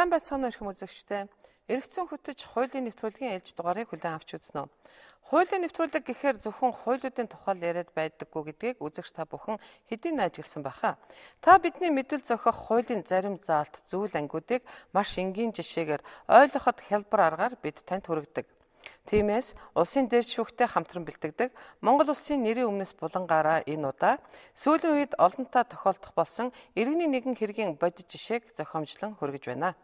Сайн байцгаана уу эрхэм үзэгчдээ. Эргэцэн хөтөж хуулийн нэвтрүүлгийн ээлж дугаарыг хүлээн авч үзнэ үү. Хуулийн нэвтрүүлэг гэхээр зөвхөн хуулиудын тухай яриад байдаггүй гэдгийг үзэгч та бүхэн хэдийн ажигласан байхаа. Та бидний мэдэл зохиох хуулийн зарим заалт зүйл ангиудыг маш энгийн жишээгээр ойлгоход хялбар аргаар бид танд хүргэдэг. Тиймээс улсын дээр шүүхтэй хамтран бэлтгэдэг Монгол улсын нэрийн өмнөөс булангаараа энэ удаа сүүлийн үед олонтаа тохиолдох болсон иргэний нэгэн хэргийн бодит жишээг зохиомжлон хүргэж байна.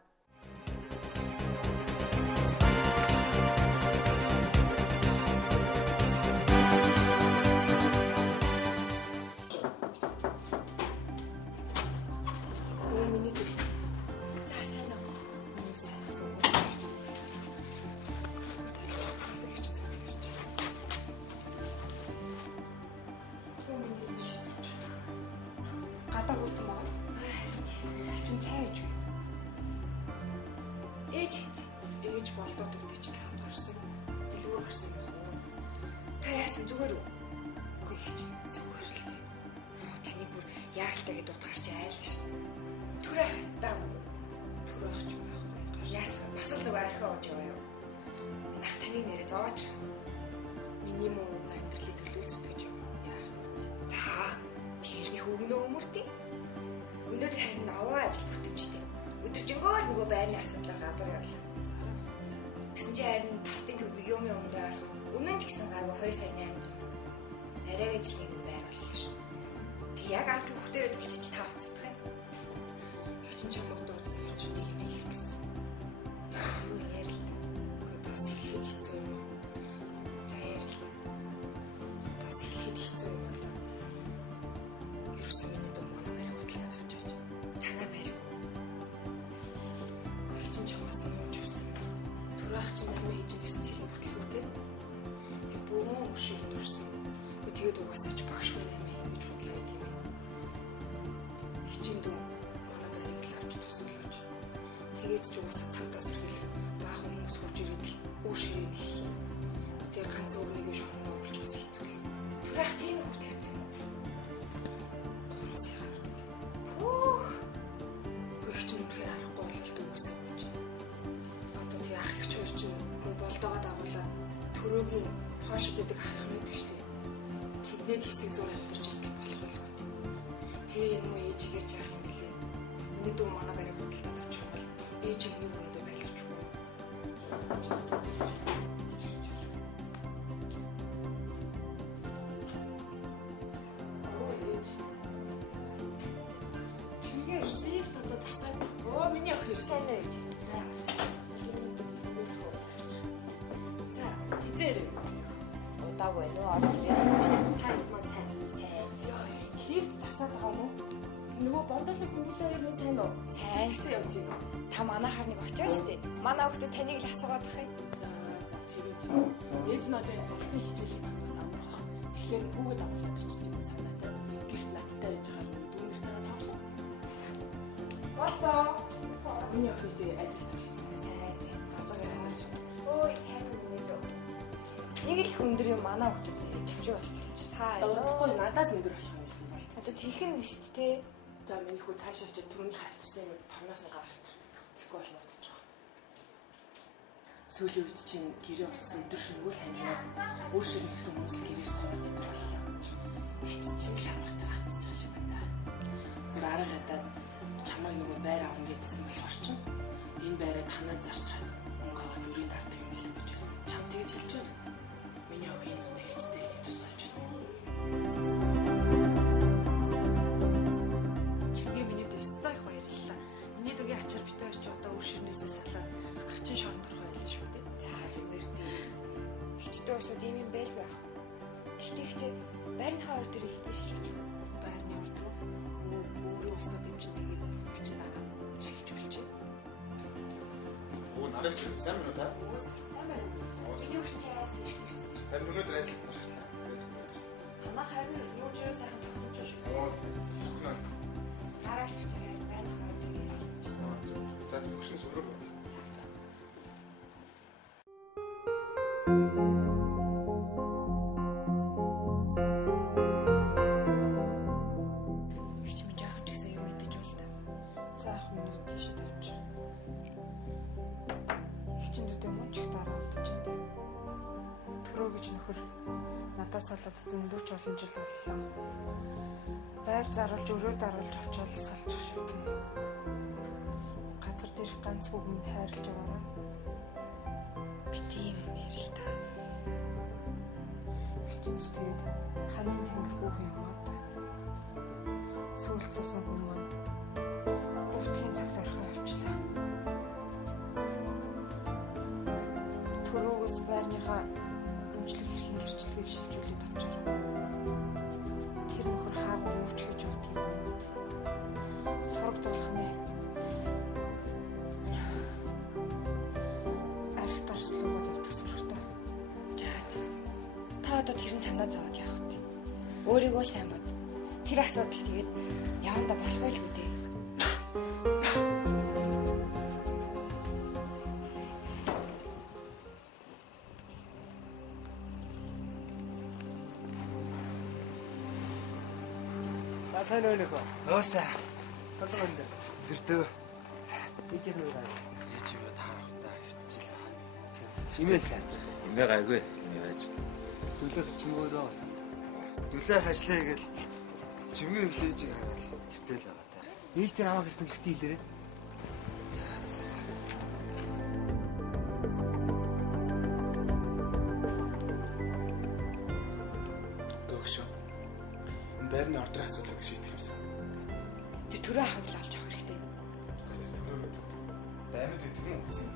Гадаа хүрдэн байгаа. Чин цай ээж. Ээж хэцээ. Ээж болдоод өгдөж л хамт гарсан. Дэлгүүр гарсан байх уу? Та яасан зүгээр үү? Үгүй их чинь зүгээр л дээ. Таны бүр яаралтай гэдээ утгаар чи айлсан шин. Түрээ хатаа мөн. Түрээ ах юм байхгүй. Яасан? Бас л нөгөө архиа ууж яваа юу? Нах таны нэрээ зооч. Миний муу амьдралыг төлөөлцдөг гэж юм. Яах вэ? За тэгэл хөвгнөө өмөртий. Өнөөдөр харин аваа ажил бүтэмжтэй. Өдөржингөө л нөгөө байрны асуудлаар гадуур явлаа. Тэгсэн чинь харин татын төгнөг юм даа арах. Үнэн ч гэсэн гайгүй 2 сая 800. Арай гэж нэг байр боллоо ш. Тэг яг авч хүүхдээрээ төлчих та уцтах юм. Их чинь чамд дуудсан юм чи нэг юм хэлэх гэсэн. Юу ярил. Гэдээс хэлэхэд хэцүү юм уу? За ярил. Гэдээс хэлэхэд хэцүү юм уу? Ерөөсөн миний дом манай барь хөдлөд авчаач. Танаа барь. Их чинь чамаас нууж авсан. Төрөөх чинь намайг хийж гэсэн зэрэг хөтлөөтэй. Тэг бөөн өшөөр нөрсөн. Тэгээд угаасаа ч багшгүй намайг ингэж бодлоо тийм ээ. Их чинь дөө манай барьыг л авч тусуулж. Тэгээд ч угаасаа цагдаа сэргэл баах хүмүүс хурж ирээд л өшөөрэй нэх юм. Тэгээд ганц өөрнийг шуурна оруулж бас хэцүү л. Төрөөх тийм хурд тавьсан юм. Болдоогоо дагуулаад төрөөгийн хоошид идэг ах юм байдаг шүү дээ. Тэднээд хэсэг зур амьдарч идэл болох байлгүй. Тэгээ энэ муу ээжигээ яах юм бэлээ. Миний дүү манай барыг хөдөлтөд авчих юм бол ээжийг нэг өрөөндөө байлгachгүй. Чигээр сийф тодо засаа. Оо миний ах ирсэн ээж. За. Удаагүй нөө орж ирээсэн чи та юм сайн. Лифт засаад байгаа юм уу? Нөгөө бондолог хүмүүлээ юм сайн уу? Сайн явж байна. Та манай харныг очоо штэ. Манай хүүхдүүд таныг л асуугаад ах юм. За тэгээд ээж надад болтын хичээлийг танаас амрах. Тэгэхээр хүүгээ дагуулад очиж юм санаатай. Гэрт надтай байж байгаа нөгөө дүүнэртэйгээ тоглох. Бото. Миний охинтой ажил хийсэн. Сайн. Ой сайн бүгд. Нэг л өндөр юм манай хүүхдүүд нэрээ чавчиг болчихсон чи саа юу? Дуудахгүй надаас өндөр болох юм хэлсэн болчихсон. Тэгэх нь шүү дээ. За миний хүү цаашаа очиж түрүүний хавчсан юм торноос нь гаргалч. Тэгэхгүй бол нууцчих жоох. Сүүлийн үед чинь гэрээ утсан өдөр шөнөгүй л ханаа. Өөр шиг нэгсэн хүмүүс л гэрээр цаваад байдаг боллоо. Их чинь шаргатай хатчих шиг байна. Дараа гадаад чамайг нөгөө байр авна гэдсэн болохоор чинь энэ байраа танаа зарч хаад мөнгөгаа нүрийн дардаг юм билээ гэж байсан. Чам тэгж хэлж байна. Миний охин энэ хичтэй л тусалж үзсэн. Чигээ миний дэстой их баярлалаа. Миний дүгийн ачаар битээр ч одоо үр ширнээсээ салаад ачийн шорон дорхой байлаа шүү дээ. За зүгээр тийм. Хичтэй усууд юм байл байх. Гэхдээ хичээ байрны хоор дээр хэлсэн шилж байна. Байрны орд руу өөрөө усууд юм чинь тэгээд хичээ дараа шилж үлчээ. Оо нарыг чи сайн байна уу та? Сайн байна. Миний өвчин чаас ирсэн. Сайн өнөөдөр ажиллаж тарчлаа. Танаа харин юу ч юу сайхан тохиолж шүү. Оо ирсэн. Хараач битээр байрны хоор дээр ярьсан чи. За төгшнөс өрөө. Хич минь жоохон ч гэсэн юм мэдэж бол та. За ах минь тийшээ тавьчих. Төрөө гэж нөхөр надаас олоод зөндөөч олон жил боллоо. Байр заруулж өрөө даруулж авчаал салчих шивтэй. Газар дээрх ганц бүгд хайрлаж аваарай. Бити юм ярил та. Хичнээн тэгээд ханын тэнгэр хүүхэн яваад. Сүүлд суусан хүн маань өвтгийн цагт орхоо явчлаа. Төрөөс байрныхаа өмчлөх хэрхэн гэрчлэгийг шилжүүлээд авчаарай. Тэр нөхөр хаагур юу ч хийж өгдөг юм. Сураг дуулахны арх дарслуугаад явдаг сурагтай. Та одоо тэрэн санаа зовоод явах үү? Өөрийгөө сайн бод. Тэр асуудал тэгээд яванда болохгүй л үү дээ. Сайн байна уу? Өөсөө. Хасаа байна. Дэрдөө. Ичээр үү гай. Яч юу таарах та хөвтчихлээ. Имээ сайж. Имээ гайгүй. Имээ байж. Дүлэх чимөөрөө. Дүлэх ажиллая гэл чимгийн хөвчөөжийг хагаад гэртэл байгаа та. Ийш тэр хамаа гэсэн гэртээ илэрээ. За. Гөгшөө. Энэ байрны ордрын асуудлыг шийдэх юмсан. Тэр төрөө хавьл олж авах хэрэгтэй. Гэхдээ төрөө баймд гэдэг юм үгүй юм.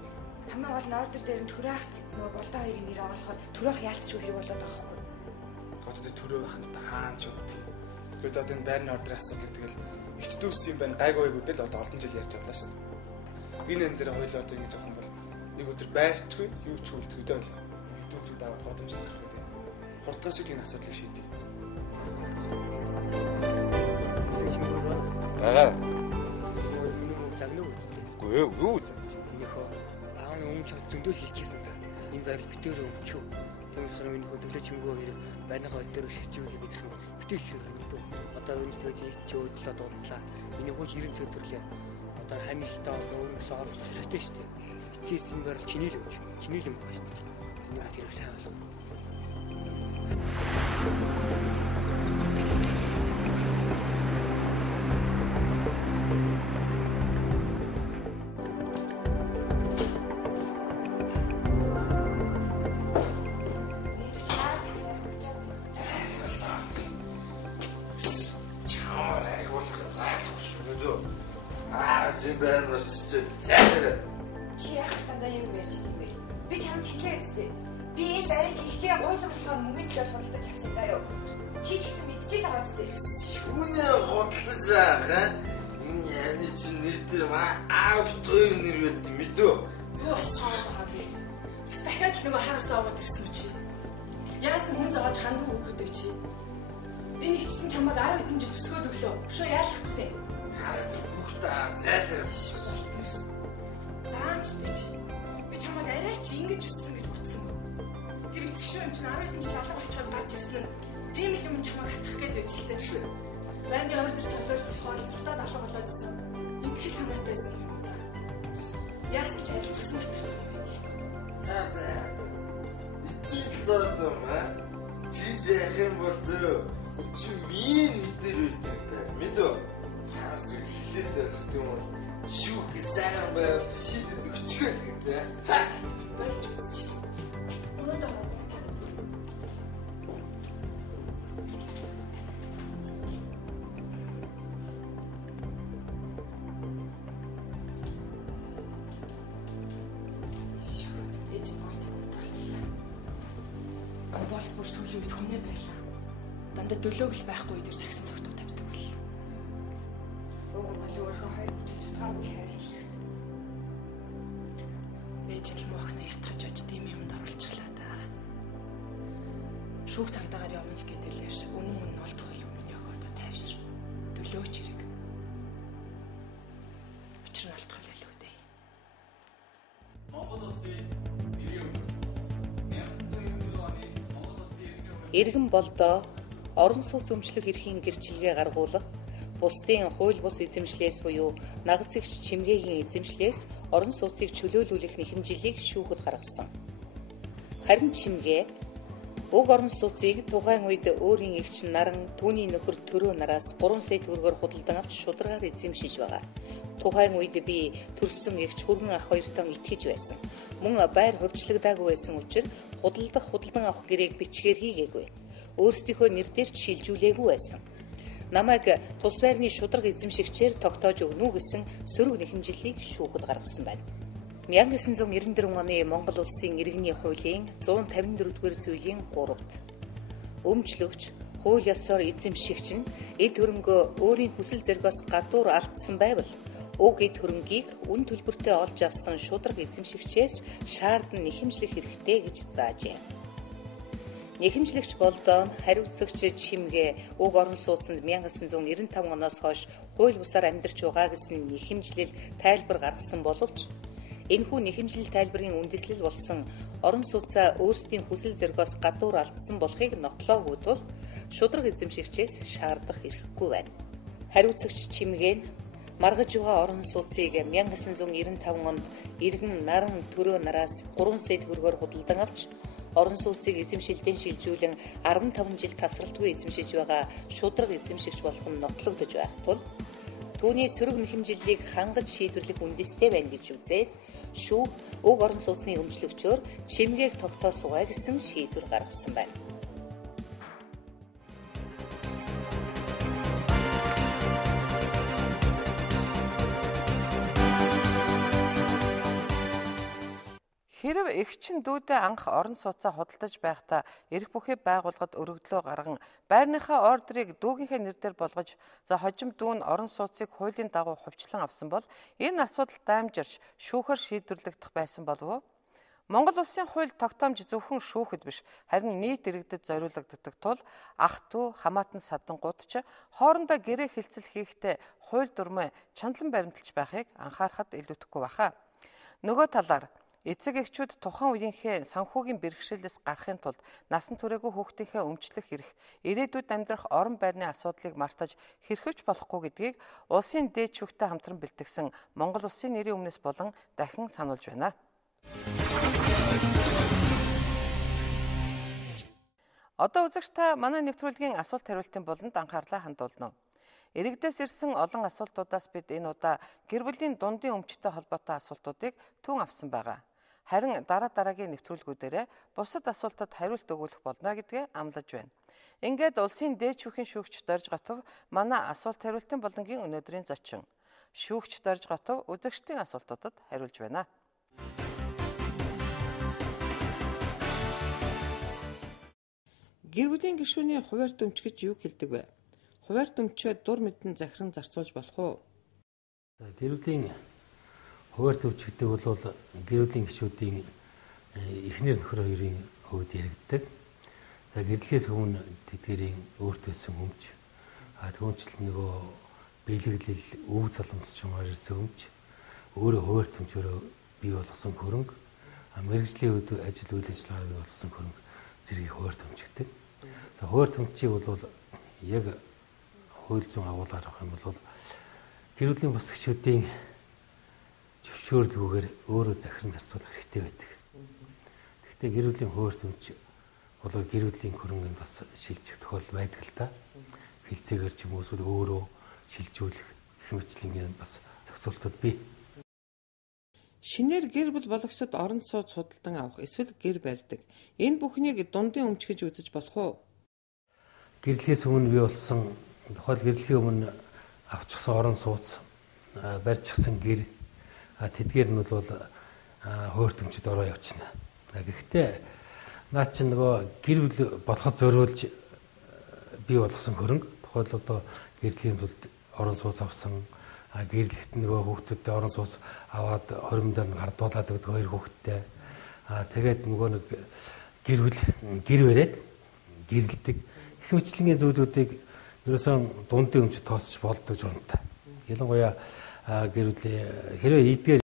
Хамгийн гол нь ордер дээр нь төрөөхт нөгөө болдоо хоёрын нэр оголохоор төрөөх яалтчгүй хэрэг болоод байгаа хгүй. Гэхдээ төрөө байх нь хаан ч үгүй. Гэхдээ одоо энэ байрны ордрын асуудлыг тэгэл ихчдүүс юм байна. Гайгүйгүүд л одоо олон жил ярьж авлаа шүү дээ. Энэ энэ зэрэг хоёул одоо ингэж авах юм бол нэг өдөр байрчгүй юу ч үлдэхгүй дээ. Мэдүүх даваад годомж гарах үү. Хурдгаас шиг энэ асуудлыг шийдэе. Ага. Загнуу үзтээ. Үгүй юу зааж. Энийхөө аавны өмнө ч зөндөө хийчихсэн та. Энэ байр битээр өмчөө. Тэгмээс миний хөө төлөө чимгөө хэрэг байрныхаа өл дээр ширчүүлээ гэдэг юм. Битээ ширхэнэ дөө. Одоо энэ тэгж ичөөдлөө дуудлаа. Миний хөө 90 цэвэрлээ. Одоо ханилтаа өөрөөсөө орж хэрэгтэй шүү дээ. Эцээс энэ байр чиний л өмч. Чиний л өмч ба шүү дээ. Энийг хэрэг сайн болов. Зин байна очиж зайлэр. Чи яах ч дандаа юм ярьж идэв юм бэ? Би чамд хэлээ гэжтэй. Би энэ байрыг чигчээ гойсон болохоор мөнгөнд л худалдаж авсан заа юу. Чи ч гэсэн мэдчихэл байгаа зү. Юуны худалдаж байгаа? Энэ яны чинь нэр дээр аавтгой нэр байд мэдөө. Зөөс байгаа би. Бас дахиад л нөгөө хараас аваад ирсэн үү чи? Яасан хүн зоож хандгүй хөөхөд чи? Энэ их чинь чамд 10 хэдэн жил төсгөөд өглөө. Өшөө яалах гэсэн юм? Хараад бүгдээ зайлэр. Даанчтай чи. Би чамайг арай чи ингэж өссөн гэж бодсон гоо. Тэр их тэгшөө юм чинь 10 хэдэн жил алга болчиход гарч ирсэн нь ийм л юм чамайг хатах гээд байж л дээ. Байрны ордер солиулах болохоор зуртаад алга болоодсэн. Ингээд санаатай байсан юм уу та? Яасан ч арилжсан дотор юм байд. Саадаа. Итгэл маа. Чи яах юм бол зөө. Чи минь хитэр үйдэг бай. Мэдөө. Хаас хэлээд байх юм бол шүүх сайн байв шийдэд өчгөл гэдэг. Болж үзчихсэн. Өнөөдөр бол бүр сүүлийн үед хүнээ байлаа. Дандаа дөлөөг л байхгүй үед ирж агсан цогтуу тавьдаг бол. Уур нь өөрөө хоёр бүтэц тутгааргүй хайрлаж ирсэн. Ээж л моохно ятгаж байж тийм юмд оруулчихлаа да. Шүүх цагдаагаар явна л гэдэг л яаш. Үнэн олдох байлгүй миний охиодоо тайвшир. Дөлөөч хэрэг. Учир нь олдох л байлгүй дээ. Монгол улсын нэрийн өмнөс 1994 оны Монгол улсын иргэн Иргэн болдоо орон сууц өмчлөх эрхийн гэрчилгээ гаргуулах, бусдын хууль бус эзэмшлээс буюу нагц эгч чимгээгийн эзэмшлээс орон сууцыг чөлөөлүүлэх нэхэмжлийг шүүхэд гаргасан. Харин чимгээ Уг орон сууцыг тухайн үед өөрийн эгч наран түүний нөхөр төрөө нараас 3 сая төгрөгөөр худалдан авч шударгаар эзэмшиж байгаа. Тухайн үед би төрсөн эгч хөргөн ах хоёртон итгэж байсан. Мөн байр хувьчлагдаагүй байсан учраас худалдан авах гэрээг бичгээр хийгээгүй. Өөрсдийнхөө нэр дээр ч шилжүүлээгүй байсан. Намайг тус байрны шударга эзэмшигчээр тогтоож өгнө үү гэсэн сөрөг нэхэмжлэлийг шүүхэд гаргасан байна. 1994 оны Монгол улсын иргэний хуулийн 154-р зүйлийн 3-т өмчлөгч, хууль ёсоор эзэмшигч нь эд хөрөнгөө өөрийн хүсэл зоригоос гадуур алдсан байвал уг эд хөрөнгийг үн төлбөртэй олж авсан шударга эзэмшигчээс шаардан нэхэмжлэх хэрэгтэй гэж заажээ. Нэхэмжлэгч болдоо хариуцагч чимгээ уг орон сууцанд 1995 оноос хойш хууль бусаар амьдарч байгаа гэсэн нэхэмжлэл тайлбар гаргасан боловч энэхүү нэхэмжлэл тайлбарын үндэслэл болсон орон сууцаа өөрсдийн хүсэл зоригоос гадуур алдсан болохыг нотлоогүй тул шударга эзэмшигчээс шаардах эрхгүй байна. Хариуцагч чимгээ нь маргаж байгаа орон сууцыг 1995 онд иргэн наран төрөө нараас 3 сая төгрөгөөр худалдан авч орон сууцыг эзэмшилдэн шилжүүлэн 15 жил тасралтгүй эзэмшиж байгаа шударга эзэмшигч болох нь нотлогдож байх тул түүний сөрөг нэхэмжлэлийг хангаж шийдвэрлэх үндэстэй байна гэж үзээд шүүх уг орон сууцны өмчлөгчөөр чимгээг тогтоосгоё гэсэн шийдвэр гаргасан байна. Хэрв эгчин дүүдээ анх орон сууцаа худалдаж байхдаа эрх бүхий байгууллагад өргөдлөө гарган байрныхаа ордерыг дүүгийнхээ нэрээр болгож хожим дүү нь орон сууцыг хуулийн дагуу хувьчлан авсан бол энэ асуудал даймжирч шүүхээр шийдвэрлэгдэх байсан болов уу? Монгол улсын хууль тогтоомж зөвхөн шүүхэд биш харин нийт иргэдэд зориулагддаг тул ах дүү хамаатан садангууд ч хоорондоо гэрээ хэлцэл хийхдээ хууль дурмай чандлан баримталж байхыг анхаарахад илүүтэхгүй баха. Нөгөө талаар эцэг эхчүүд тухайн үеийнхээ санхүүгийн бэрхшээлээс гарахын тулд насан туршаагүй хүүхдийнхээ өмчлөх эрх, ирээдүйд амьдрах орон байрны асуудлыг мартаж хэрхэвч болохгүй гэдгийг улсын дээд шүүхтэй хамтран бэлтгэсэн Монгол улсын нэрийн өмнөөс болон дахин сануулж байна. Одоо үзэгч та манай нэвтрүүлгийн асуулт хариултын болонд анхаарлаа хандуулна. Иргэдээс ирсэн олон асуултуудаас бид энэ удаа гэр бүлийн дундын өмчтэй холбоотой асуултуудыг түн авсан байгаа. Харин дараагийн нэвтрүүлгүүдээрээ бусад асуултад хариулт өгүүлэх болно гэдгээ амлаж байна. Ингээд улсын дээд шүүхийн шүүгч Дорж Готов манай асуулт хариултын болонгийн өнөөдрийн зочин. Шүүгч Дорж Готов үзэгчдийн асуултуудад хариулж байна. Гэр бүлийн гишүүний хуваарь дүмч гэж юу хэлдэг вэ? Хуваарь дүмчөө дур мэдэн захиран зарцуулж болох уу? Гэр бүлийн хуваарь дүмч гэдэг бол гэр бүлийн гишүүдийн эхнэр нөхөр хоёрын хувьд яригддаг. За гэрлэхээс өмнө тэдгэрийн өөртөөсөн өмч, түүнчлэн нөгөө биелэгдэл өв залгамжчмаар ирсэн өмч, өөрөө хуваарь дүмчөөрөө бий болгосон хөрөнгө, мэргэжлийн үед ажил үйл ажиллагаа бий болгосон хөрөнгө зэргийг хуваарь дүмч гэдэг. За хуваарь дүмчийг бол яг хууль зүйн агуулгаар авах юм бол гэр бүлийн бус гишүүдийн зөвшөөрлгүйгээр өөрөө захиран зарцуулах хэрэгтэй байдаг. Гэхдээ гэр бүлийн хуваарь дүмч бол гэр бүлийн хөрөнгөнд бас шилжих тохиолдол байдаг л да. Хилцээгээр ч юм уу эсвэл өөрөө шилжүүлэх гэх мэтлэн бас зохицуултууд бий. Шинээр гэр бүл болгосод орон сууц худалдан авах эсвэл гэр барьдаг. Энэ бүхнийг дундын өмч гэж үзэж болох уу? Гэрлэхээс өмнө бий болсон тухайл гэрлэхийн өмнө авчихсан орон сууц, барьчихсан гэр тэдгээр нь бол хуваарь дүмчид ороо явчихна. Гэхдээ наад чинь нөгөө гэр бүл болоход зориулж бий болгосон хөрөнгө тухайл одоо гэрлэхийн тулд орон сууц авсан, гэрлэхт нөгөө хүүхдүүдтэй орон сууц аваад хоримдоор нь гардуулаад өгдөг хоёр хүүхдтэй. Тэгээд нөгөө нэг гэр бүл гэр бариад гэрлэдэг их мэтлэнгийн зүйлүүдийг ерөөсөн дундын өмч тооцож болдог журамтай. Ялангуяа гэр бүлийн хэрвээ эдгээр